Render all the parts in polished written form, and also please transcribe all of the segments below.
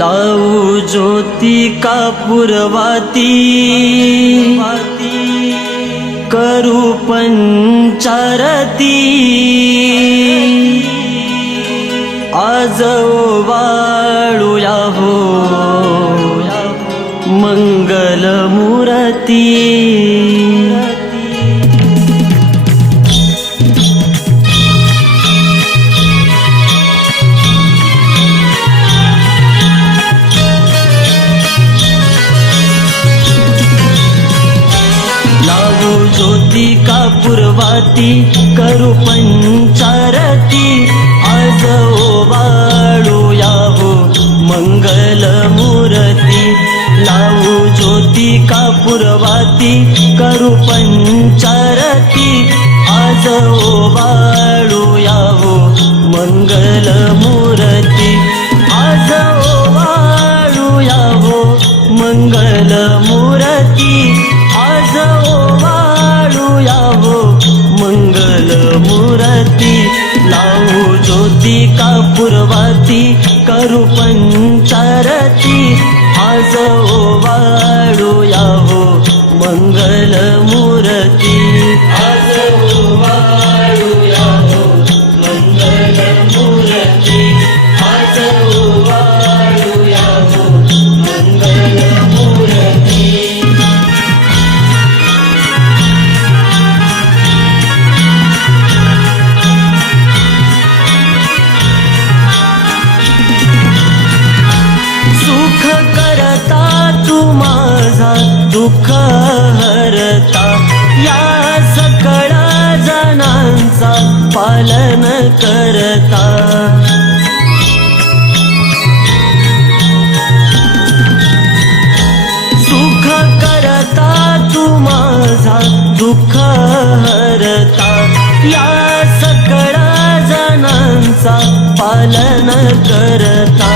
लावू ज्योती कापूरवाती करू पंचारती आज ओवाळूया हो मंगल मूर्ती ज्योती कापूरवाती करू पंचारती आज ओवाळूया हो मंगल मूर्ती लावू ज्योती कापूरवाती करू पंचारती आज ओवाळूया हो मंगल मूर्ती आज ओवाळूया हो मंगल मूर्ती आज ओवाळूया हो मंगल मूर्ती लावू ज्योती कापूरवाती करू पंचारती आज ओवाळूया हो मंगल मूर्ती आज ओवाळूया हो मंगल मूर्ती आज ओवाळूया हो मंगल मूर्ती सुख करता तू माझा दुःख हरता या सकळ जनांचा पालन करता सुख करता तू माझा दुःख हरता या सकळ जनांचा पालन करता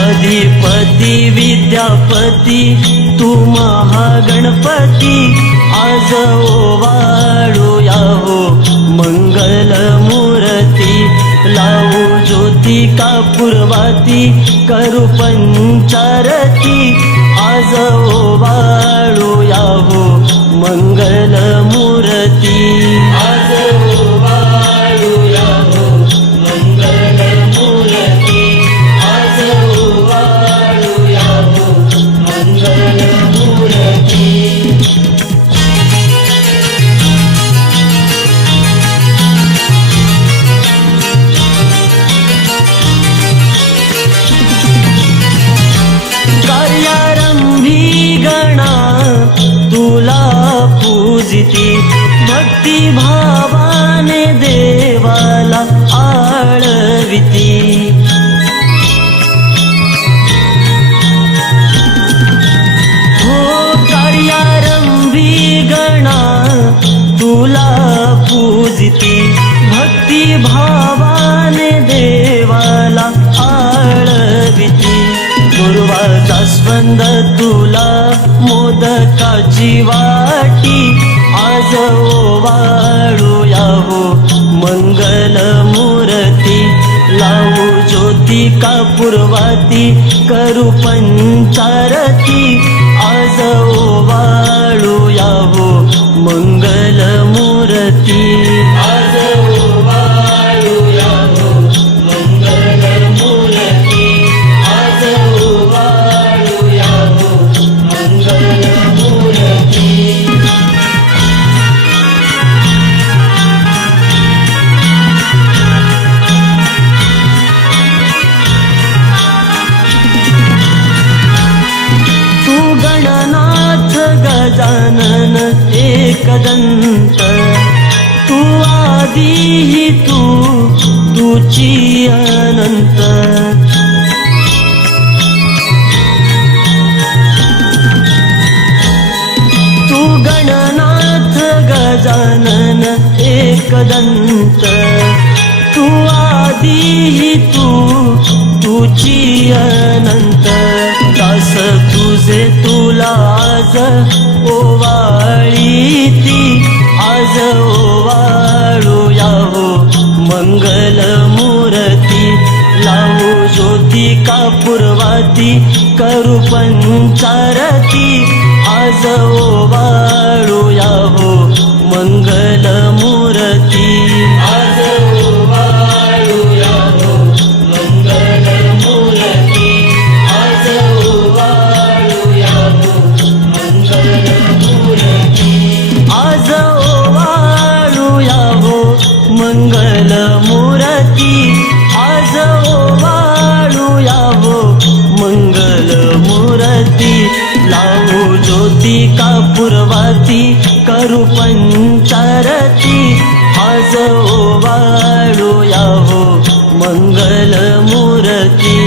अधिपती विद्यापती तू महागणपती आज ओवाळूया हो मंगल मूर्ती लावू ज्योती कापूरवाती करू पंचारती आज ओवाळूया हो मंगल मूर्ती आज ओवाळूया हो मंगल मूर्ती आज ओवाळूया हो मंगल मूर्ती कार्यारंभी गणा तुला पूजिती भक्ती भावाने देवाला आळविती हो कार्यारंभी गणा तुला पूजिती भक्ती भावाने देवाला आळविती दुर्वा जास्वंद तुला मोदकाची वाटी आज ओवाळूया हो मंगल मूर्ती लावू ज्योती कापूरवाती करू पंचारती आज ओवाळूया हो मंगल मूर्ती आज ओवाळूया हो मंगल मूर्ती आज ओवाळूया हो मंगल मूर्ती तू गणनाथ गजानन एकदंत तू आदिही तुची अनंत तू गणनाथ गजानन एकदंत तू आदिही तुची अनंत दास तुझे तुला आज ओवाळीती आज ओवाळूया हो मंगल मूर्ती लावू ज्योती ज्योती कापूरवाती करू पंचारती आज ओवाळूया हो मंगल मूर्ती आज ओवाळूया हो मंगल मूर्ती आज ओवाळूया हो मंगल मूर्ती आज ओवाळूया हो मंगल मूर्ती आज ओवाळूया हो मंगल मूर्ती लावू ज्योती कापूरवाती करू पंचारती आज ओवाळूया हो मंगल मूर्ती